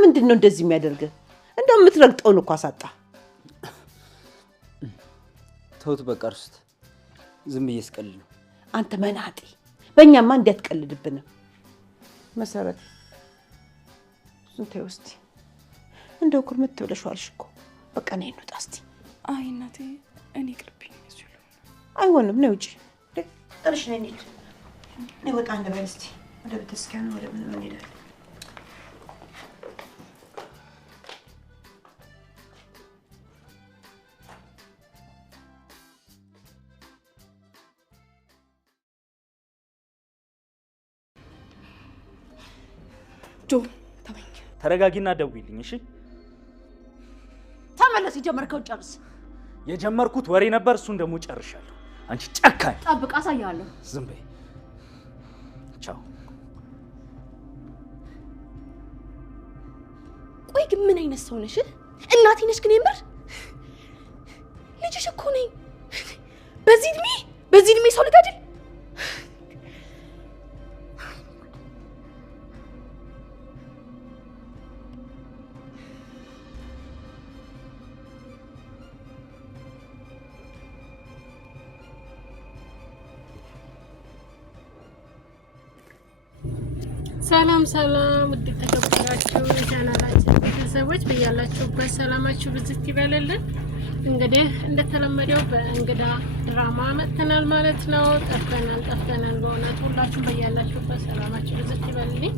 ምንድነው እንደዚህ የሚያደርግ? እንደው የምትረግጠውን እኮ አሳጣ። ተውት በቃ እርሱት። ዝም ብዬ ስቀልድ ነው። አንተ መናጤ፣ በእኛማ እንዲያትቀልድብንም መሰረት ስንቴ ውስጥ እንደው ኩርምት ብለሽዋልሽ እኮ። በቃ ነይ እንውጣ እስቲ። አይ እናቴ እኔ ቅርብኝ ይችላል። አይሆንም፣ ነይ ውጪ። ጥርሽ ነይ እንሂድ። ነይ ወጣ እንበል እስቲ። ወደ ቤተክርስቲያን ወደ ምን እንሄዳለን? ጆ ተወኝ። ተረጋጊና ደውይልኝ እሺ? ተመለስ። የጀመርከው ጨርስ። የጀመርኩት ወሬ ነበር፣ እሱን ደግሞ ጨርሻለሁ። አንቺ ጨካኝ! ጠብቅ፣ አሳያለሁ። ዝም በይ። ቻው። ቆይ ግን ምን አይነት ሰው ነሽ? እናቴ ነሽ ግን የምር? ልጅሽ እኮ ነኝ። በዚህ እድሜ ሰው ልጋድል? ሰላም ውድ ተከበራችሁ የቻናላችን ቤተሰቦች በያላችሁበት ሰላማችሁ ብዝት ይበልልን። እንግዲህ እንደተለመደው በእንግዳ ድራማ መጥተናል ማለት ነው። ጠፍተናል በእውነት ሁላችሁም በያላችሁበት ሰላማችሁ ብዝት ይበልልኝ።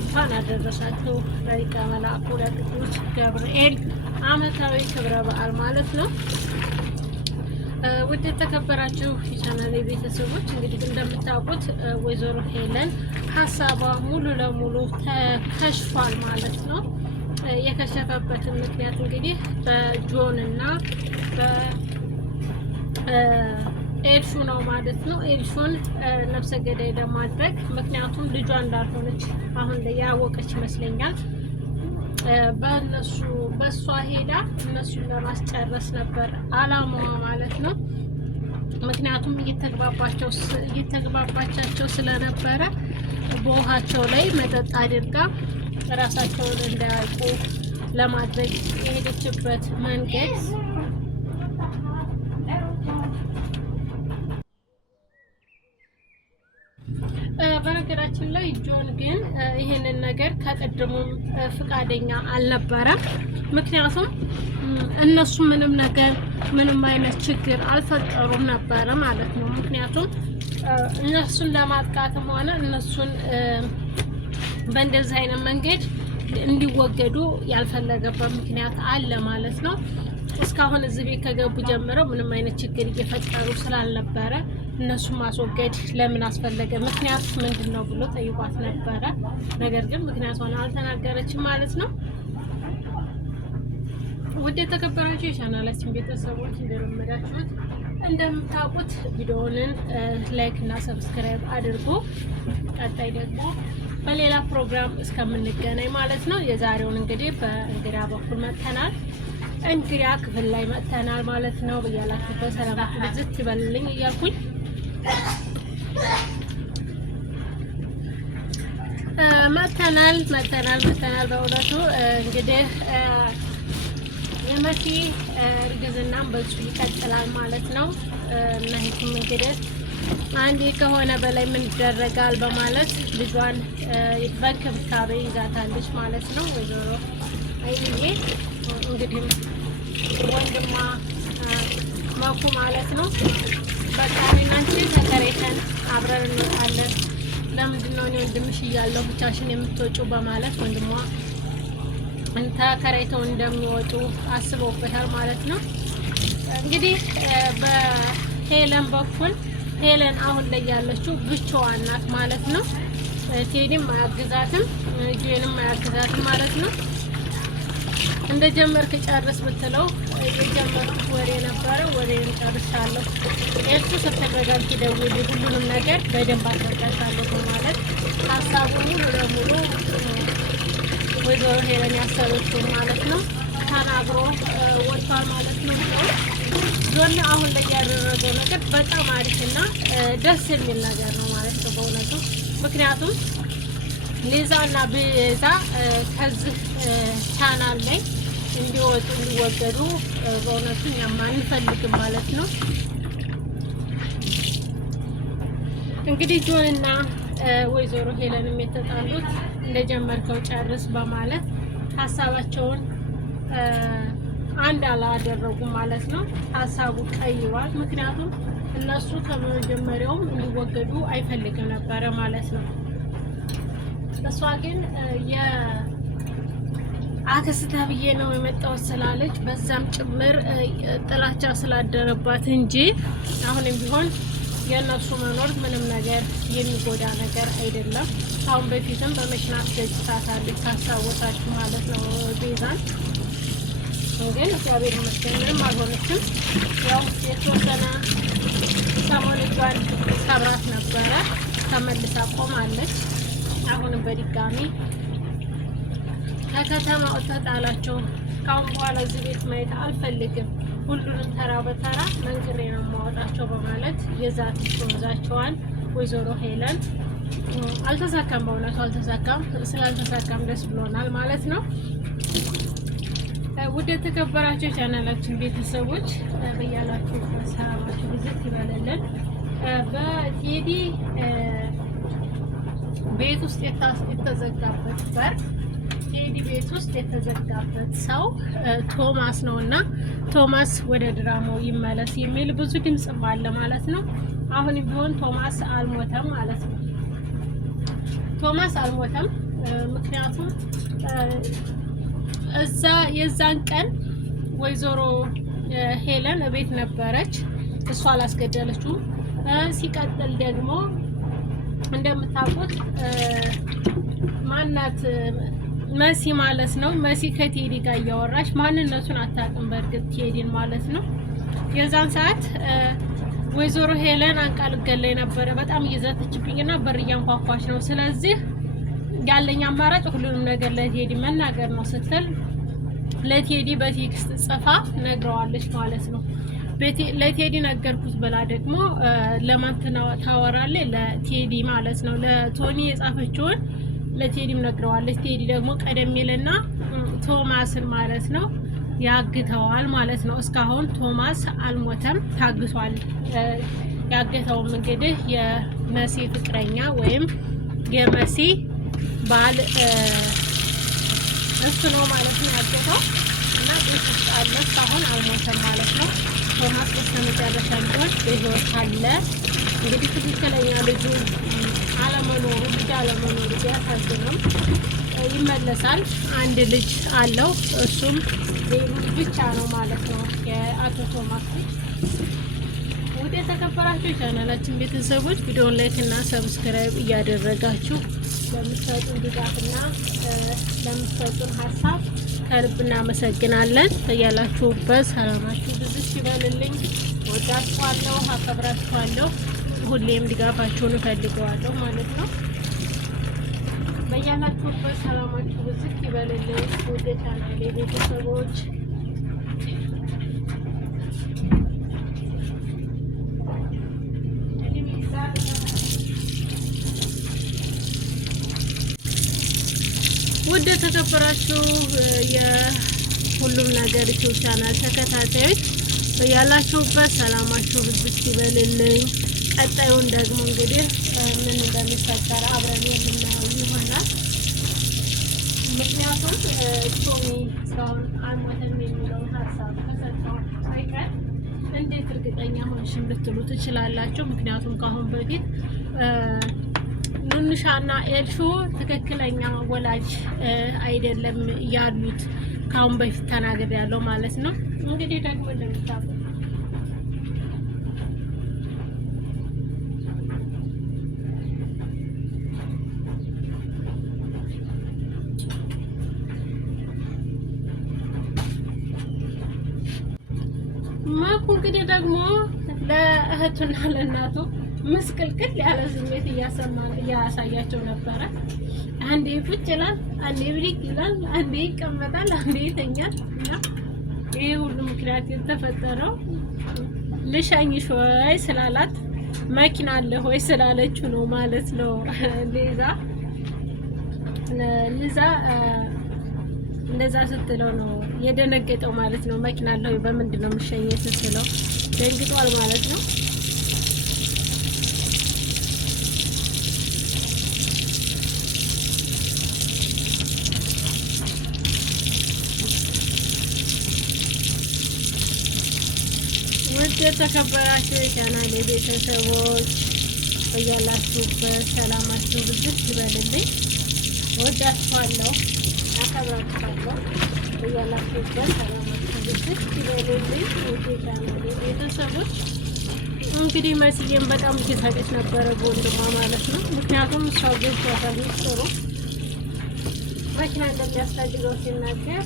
እንኳን አደረሳችሁ ለሊቀ መላእክቱ ለቅዱስ ገብርኤል ዓመታዊ ክብረ በዓል ማለት ነው። ውድ የተከበራችሁ የቻናሌ ቤተሰቦች እንግዲህ እንደምታውቁት ወይዘሮ ሄለን ሀሳቧ ሙሉ ለሙሉ ተከሽፏል ማለት ነው። የከሸፈበትን ምክንያት እንግዲህ በጆን እና በኤልሹ ነው ማለት ነው። ኤልሹን ነፍሰ ገዳይ ለማድረግ ምክንያቱም ልጇ እንዳልሆነች አሁን ላይ ያወቀች ይመስለኛል። በእሷ ሄዳ እነሱን ለማስጨረስ ነበር አላማዋ ማለት ነው። ምክንያቱም እየተግባባቻቸው ስለነበረ በውሃቸው ላይ መጠጥ አድርጋ ራሳቸውን እንዳያውቁ ለማድረግ የሄደችበት መንገድ በነገራችን ላይ ጆን ግን ይሄንን ነገር ከቀድሞም ፍቃደኛ አልነበረም። ምክንያቱም እነሱ ምንም አይነት ችግር አልፈጠሩም ነበረ ማለት ነው። ምክንያቱም እነሱን ለማጥቃትም ሆነ እነሱን በእንደዚህ አይነት መንገድ እንዲወገዱ ያልፈለገበት ምክንያት አለ ማለት ነው። እስካሁን እዚህ ቤት ከገቡ ጀምረው ምንም አይነት ችግር እየፈጠሩ ስላልነበረ እነሱን ማስወገድ ለምን አስፈለገ? ምክንያቱ ምንድነው ብሎ ጠይቋት ነበረ። ነገር ግን ምክንያቱን አልተናገረችም ማለት ነው። ውድ የተከበራችሁ የቻናላችን ቤተሰቦች እንደለመዳችሁት እንደምታውቁት ቪዲዮውን ላይክ እና ሰብስክራይብ አድርጉ። ቀጣይ ደግሞ በሌላ ፕሮግራም እስከምንገናኝ ማለት ነው። የዛሬውን እንግዲህ በእንግዳ በኩል መጥተናል። እንግዳ ክፍል ላይ መጥተናል ማለት ነው። በያላችሁበት ሰላማችሁ ብዝት ይበልልኝ እያልኩኝ መጥተናል። በእውነቱ እንግዲህ የመሲ እርግዝናም በሱ ይቀጥላል ማለት ነው። እና ይህም እንግዲህ አንዴ ከሆነ በላይ ምን ይደረጋል በማለት ልጇን በእንክብካቤ ይዛታለች ማለት ነው። ወይዘሮ አይዬ እንግዲህ ወንድማ መኩ ማለት ነው። በቃ እኔና አንቺ ተከራይተን አብረን እንወጣለን። ለምንድን ነው እኔ ወንድምሽ እያለሁ ብቻሽን የምትወጪው በማለት ወንድሟ ተከራይተው እንደሚወጡ አስበውበታል ማለት ነው። እንግዲህ በሄለን በኩል ሄለን አሁን ላይ ያለችው ብቻዋን ናት ማለት ነው። ቴዲም አያግዛትም፣ ጆንም አያግዛትም ማለት ነው። እንደጀመርክ ጨርስ ብትለው የጀመርኩት ወሬ ነበረ፣ ወሬን ጨርሻለሁ። እሱ ስትረጋጊ ደውዪ፣ ሁሉንም ነገር በደንብ አስረዳሻለሁ በማለት ሀሳቡ ሙሉ ለሙሉ ወይዘሮ ሄለን ያሰበችው ማለት ነው ተናግሮ ወጥቷል ማለት ነው። ዞን አሁን ላይ ያደረገው ነገር በጣም አሪፍና ደስ የሚል ነገር ነው ማለት ነው በእውነቱ። ምክንያቱም ሊዛና ቤዛ ከዚህ ቻናል ላይ እንዲወጡ እንዲወገዱ በእውነቱ እኛም አንፈልግም ማለት ነው። እንግዲህ ጆንና ወይዘሮ ሄለንም የተጣሉት እንደጀመርከው ጨርስ በማለት ሀሳባቸውን አንድ አላደረጉም ማለት ነው። ሀሳቡ ቀይሯል። ምክንያቱም እነሱ ከመጀመሪያውም እንዲወገዱ አይፈልግም ነበረ ማለት ነው። እሷ ግን የአክስት ተብዬ ነው የመጣሁት ስላለች በዛም ጭምር ጥላቻ ስላደረባት እንጂ አሁንም ቢሆን የእነሱ መኖር ምንም ነገር የሚጎዳ ነገር አይደለም። አሁን በፊትም በመኪና አስገጭታታለች ካስታወሳችሁ ማለት ነው ቤዛን። ግን እግዚአብሔር ይመስገን ምንም አልሆነችም። ያው የተወሰነ ሰሞን እጇን ሰብራት ነበረ፣ ተመልሳ ቆማለች። አሁንም በድጋሚ ከከተማ ተጣላቸው። ካሁን በኋላ እዚህ ቤት ማየት አልፈልግም፣ ሁሉንም ተራ በተራ መንግሬ ነው የማወጣቸው በማለት የዛት ይዛቸዋል ወይዘሮ ሄለን። አልተሳካም፣ በእውነቱ አልተሳካም። ስላልተሳካም ደስ ብሎናል ማለት ነው። ውድ የተከበራችሁ ቻናላችን ቤተሰቦች በያላችሁ ሰላማችሁ ብዝት ይበለልን። በቴዲ ቤት ውስጥ የተዘጋበት በር ቴዲ ቤት ውስጥ የተዘጋበት ሰው ቶማስ ነው እና ቶማስ ወደ ድራማው ይመለስ የሚል ብዙ ድምጽ አለ ማለት ነው። አሁን ቢሆን ቶማስ አልሞተም ማለት ነው። ቶማስ አልሞተም። ምክንያቱም እዛ የዛን ቀን ወይዘሮ ሄለን ቤት ነበረች፣ እሷ አላስገደለችውም። ሲቀጥል ደግሞ እንደምታውቁት ማናት መሲ ማለት ነው። መሲ ከቴዲ ጋር እያወራች ማንነቱን አታውቅም፣ በእርግጥ ቴዲን ማለት ነው። የዛን ሰዓት ወይዘሮ ሄለን አንቃ ልገለኝ ነበረ፣ በጣም እየዛተችብኝና በር እያንኳኳች ነው። ስለዚህ ያለኝ አማራጭ ሁሉንም ነገር ለቴዲ መናገር ነው ስትል ለቴዲ በቴክስት ጽፋ ነግረዋለች ማለት ነው። ለቴዲ ነገርኩት ብላ ደግሞ ለማን ታወራለች? ለቴዲ ማለት ነው። ለቶኒ የጻፈችውን ለቴዲም ነግረዋለች። ቴዲ ደግሞ ቀደም ይልና ቶማስን ማለት ነው ያግተዋል ማለት ነው። እስካሁን ቶማስ አልሞተም፣ ታግቷል። ያገተውም እንግዲህ የመሲ ፍቅረኛ ወይም የመሲ ባል እሱ ነው ማለት ነው ያገተው እና ቤት ውስጥ አለ። እስካሁን አልሞተም ማለት ነው። ቶማስ በስተመጨረሻ ቢሆን በህይወት አለ። እንግዲህ ትክክለኛ ልጁ አለመኖሩ ልጅ አለመኖሩ ቢያሳዝንም ይመለሳል። አንድ ልጅ አለው፣ እሱም ብቻ ነው ማለት ነው የአቶ ቶማስ ልጅ። ውድ የተከበራችሁ ቻናላችን ቤተሰቦች ቪዲዮን ላይክ እና ሰብስክራይብ እያደረጋችሁ ለምትሰጡን ድጋፍና ለምትሰጡን ሀሳብ ከልብ እናመሰግናለን። ያላችሁበት ሰላማችሁ ብዙ ይበልልኝ። ወዳችኋለሁ፣ አከብራችኋለሁ። ሁሌም ድጋፋችሁን እፈልገዋለሁ ማለት ነው። በያላችሁበት ሰላማችሁ ብዙ ይበልልኝ። ውድ ቻናሌ ቤተሰቦች ውድ የተከበራችሁ የሁሉም ነገር ዩቲዩብ ቻናል ተከታታዮች በያላችሁበት ሰላማችሁ ብዝት ይበልልኝ። ቀጣዩን ደግሞ እንግዲህ ምን እንደሚፈጠር አብረን የምናየው ይሆናል። ምክንያቱም ቶሚ እስካሁን አልሞተም የሚለውን ሀሳብ ከሰጠኋችሁ አይቀር እንዴት እርግጠኛ ሆንሽም ልትሉ ትችላላችሁ። ምክንያቱም ከአሁን በፊት ኑንሻና ኤልሹ ትክክለኛ ወላጅ አይደለም ያሉት ካሁን በፊት ተናገር ያለው ማለት ነው። እንግዲህ ደግሞ እንደምታውቁ ማኩ እንግዲህ ደግሞ ለእህቱና ለእናቱ ምስቅልቅል ያለ ስሜት እያሳያቸው ነበረ። አንዴ ቁጭ ይላል፣ አንዴ ብድግ ይላል፣ አንዴ ይቀመጣል፣ አንዴ ይተኛል። እና ይሄ ሁሉ ምክንያት የተፈጠረው ልሸኝሽ ወይ ስላላት መኪና አለ ወይ ስላለችው ነው ማለት ነው። ሌዛ ለዛ እንደዛ ስትለው ነው የደነገጠው ማለት ነው። መኪና አለው በምንድን ነው የምሸኘት ስትለው ደንግጧል ማለት ነው። ውድ የተከበራችሁ የቻናሌ ቤተሰቦች በያላችሁበት ሰላማችሁ ብዝት ይበልልኝ። ወዳችኋለሁ፣ አከብራችኋለሁ። በያላችሁበት ሰላማችሁ ብዝት ይበልልኝ። ውድ የቻናሌ ቤተሰቦች እንግዲህ መስዬም በጣም እየሳቀች ነበረ በወንድሟ ማለት ነው። ምክንያቱም እሷ ገብቷታል ሚስጥሩ መኪና እንደሚያስፈልገው ሲናገር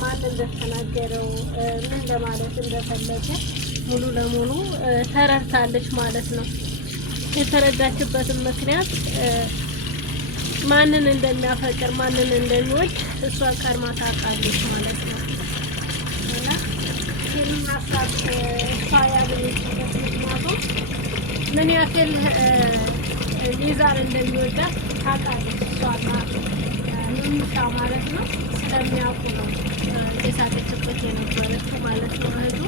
ማን እንደተናገረው ምን ለማለት እንደፈለገ ሙሉ ለሙሉ ተረድታለች ማለት ነው። የተረዳችበትም ምክንያት ማንን እንደሚያፈቅር ማንን እንደሚወድ እሷ ቀድማ ታውቃለች ማለት ነው። እና ይህንን ሀሳብ እሷ ያገኘችበት ምክንያቱም ምን ያክል ሊዛን እንደሚወዳት ታውቃለች እሷና ኑኑሻ ማለት ነው። ስለሚያውቁ ነው የሳቀችበት የነበረችው ማለት ነው እህቱ።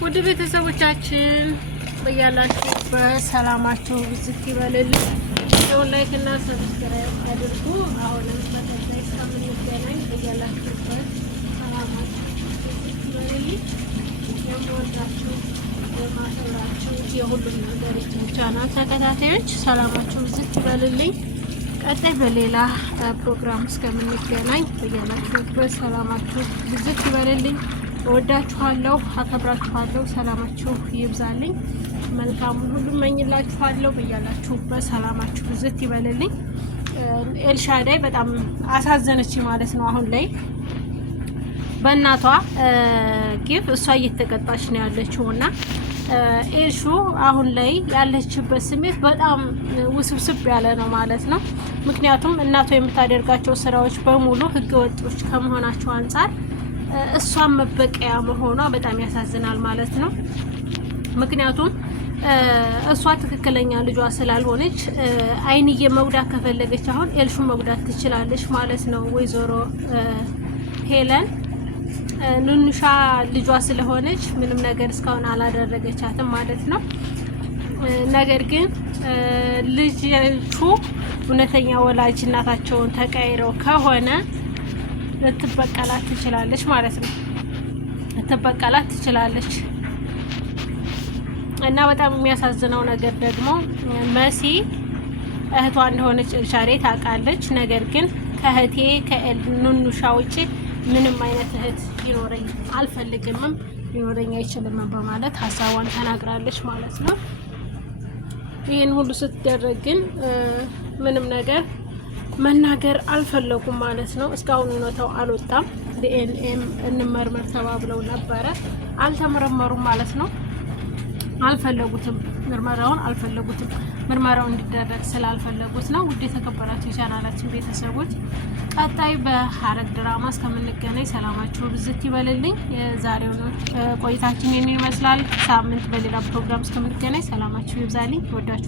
ውድ ቤተሰቦቻችን በያላችሁበት ሰላማችሁ ብዝት ይበልልኝ። ቪዲዮውን ላይክ እና ሰብስክራይብ አድርጉ። አሁንም በቀጣይ እስከምንገናኝ በያላችሁበት ሰላማችሁ ብዝት ይበልልኝ። የምወዳችሁ የማከብራችሁ የሁሉም ነገር ቻናል ተከታታዮች ሰላማችሁ ብዝት ይበልልኝ። ቀጣይ በሌላ ፕሮግራም እስከምንገናኝ በያላችሁበት ሰላማችሁ ብዝት ይበልልኝ። እወዳችኋለሁ፣ አከብራችኋለሁ። ሰላማችሁ ይብዛልኝ። መልካሙን ሁሉ እመኝላችኋለሁ። በያላችሁበት ሰላማችሁ ብዝት ይበልልኝ። ኤልሻዳይ በጣም አሳዘነች ማለት ነው። አሁን ላይ በእናቷ ጊፍ እሷ እየተቀጣች ነው ያለችው እና ኤልሹ አሁን ላይ ያለችበት ስሜት በጣም ውስብስብ ያለ ነው ማለት ነው። ምክንያቱም እናቷ የምታደርጋቸው ስራዎች በሙሉ ህገወጦች ከመሆናቸው አንጻር እሷን መበቀያ መሆኗ በጣም ያሳዝናል ማለት ነው። ምክንያቱም እሷ ትክክለኛ ልጇ ስላልሆነች አይንዬ መጉዳት ከፈለገች አሁን ኤልሹን መጉዳት ትችላለች ማለት ነው። ወይዘሮ ሄለን ኑኑሻ ልጇ ስለሆነች ምንም ነገር እስካሁን አላደረገቻትም ማለት ነው። ነገር ግን ልጆቹ እውነተኛ ወላጅ እናታቸውን ተቀይረው ከሆነ ልትበቀላት ትችላለች ማለት ነው። ልትበቀላት ትችላለች እና በጣም የሚያሳዝነው ነገር ደግሞ መሲ እህቷ እንደሆነች ኤልሻዳይ ታውቃለች። ነገር ግን ከእህቴ ከኑኑሻ ውጪ ምንም አይነት እህት ሊኖረኝ አልፈልግምም ሊኖረኝ አይችልም በማለት ሀሳቧን ተናግራለች ማለት ነው። ይህን ሁሉ ስትደረግ ግን ምንም ነገር መናገር አልፈለጉም ማለት ነው። እስካሁን እውነታው አልወጣም። ዲኤንኤም እንመርመር ተባብለው ነበረ፣ አልተመረመሩም ማለት ነው። አልፈለጉትም፣ ምርመራውን አልፈለጉትም። ምርመራው እንዲደረግ ስላልፈለጉት ነው። ውድ የተከበራችሁ የቻናላችን ቤተሰቦች ቀጣይ በሐረግ ድራማ እስከምንገናኝ ሰላማችሁ ብዝት ይበልልኝ። የዛሬው ቆይታችን ይህን ይመስላል። ሳምንት በሌላ ፕሮግራም እስከምንገናኝ ሰላማችሁ ይብዛልኝ። ወዳችሁ